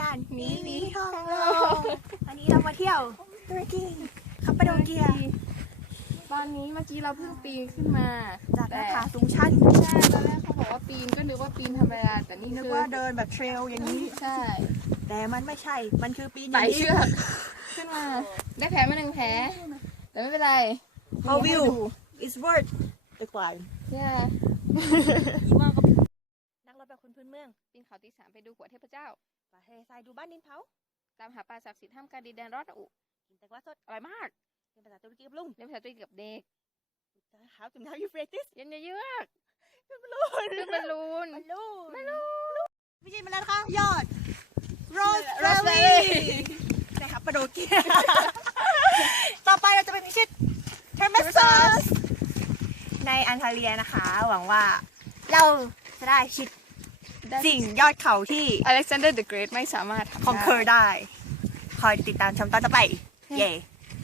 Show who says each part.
Speaker 1: การหนีท่องโลกวันนี้เรามาเที่ยวตุรกีคาปปาโดเกีย
Speaker 2: ตอนนี้เมื่อกี้เราเพิ่งปีนขึ้นมา
Speaker 1: จากหน้าผาสูงชัน
Speaker 2: ใช่ตอนแรกเขาบอกว่าปีนก็นึกว่าปีนธรรมดาแต่นี่
Speaker 1: นึก
Speaker 2: คือ
Speaker 1: ว่าเดินแบบเทรลอย่างนี้
Speaker 2: ใช่
Speaker 1: แต่มันไม่ใช่มันคือปีนอ
Speaker 2: ไต่
Speaker 1: ย่างนี้
Speaker 2: เชือกขึ้นมาได้แผลมา1 แผลแต่ไม่เป็นไร
Speaker 1: How view is worth the climb
Speaker 2: ใช่
Speaker 1: นั่งรถแบบคนพื้นเมือง
Speaker 2: ปีนเขาตี 3ไปดูหัวเทพเจ้า
Speaker 1: ป่าทะเลทรายดูบ้านดินเผา
Speaker 2: ตามหาปลาศักดิ์สิทธิ์ท่ามกลางดินแดนรอดอุ
Speaker 1: กินแตงกวาสด
Speaker 2: อร่อยมาก
Speaker 1: เรียนภาษาตุรกีกับลุง
Speaker 2: เล่นภาษาตุรกีกับเด็ก
Speaker 1: How to how you practice
Speaker 2: เย็นเยือก
Speaker 1: ขึ้นบอลลูน
Speaker 2: ขึ้นบอลลูน
Speaker 1: ไม่ใช่มาแล้วนะคะยอดโรสแบ
Speaker 2: Raspberry
Speaker 1: ในคาปปาโดเกียต่อไปเราจะไปพิชิตเทอร์เมสซัสในอันทาเลียนะคะ หวังว่าเราจะได้ชิดสิ่งยอดเขาที่
Speaker 2: Alexander the Great ไม่สามารถทำ
Speaker 1: คองเคอร์ได้ คอยติดตามชมตอนต่อไป เย้